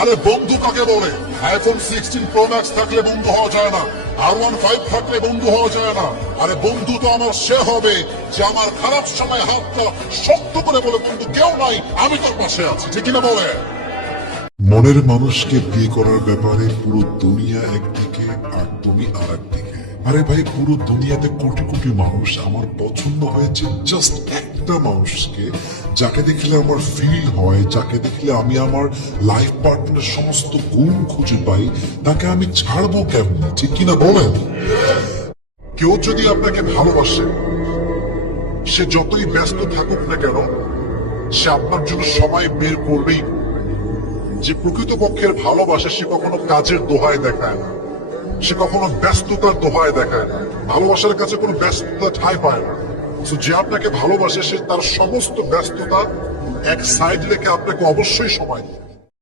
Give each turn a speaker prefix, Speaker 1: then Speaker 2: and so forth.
Speaker 1: আরে বন্ধু কাকে বলে? আইফোন সিক্সটিন প্রো ম্যাক্স থাকলে বন্ধু হওয়া যায় না। আর ওয়ান ফাইভ থাকলে বন্ধু হওয়া যায় না। আরে বন্ধু তো আমার সে হবে, যে আমার খারাপ সময় হাতটা শক্ত করে বলে, বন্ধু, কেউ নাই, আমি তোর পাশে আছি। ঠিক না বলে?
Speaker 2: মনের মানুষকে বিয়ে করার ব্যাপারে পুরো দুনিয়া একদিকে আর তুমি আর একদিকে আরে ভাই, পুরো দুনিয়াতে কোটি কোটি মানুষ। আমার পছন্দ হয়েছে জাস্ট একটা মানুষকে, যাকে দেখলে আমার ফিল হয়, যাকে দেখলে আমি আমার লাইফ পার্টনারের সমস্ত গুণ খুঁজে পাই, তাকে আমি ছাড়বো কেমনি? ঠিক কিনা বলেন? কেউ যদি আপনাকে ভালোবাসে, সে যতই ব্যস্ত থাকুক না কেন, সে আপনার জন্য সময় বের করবেই যে প্রকৃতপক্ষের ভালোবাসা সে কখনো কাজের দোহায় দেখায় না। সে কখনো ব্যস্ততার দোহায় দেখায় না। ভালোবাসার কাছে কোনো ব্যস্ততা ঠাই পায় না। তো যে আপনাকে ভালোবাসে, সে তার সমস্ত ব্যস্ততা এক সাইড রেখে আপনাকে অবশ্যই সময় দেয়।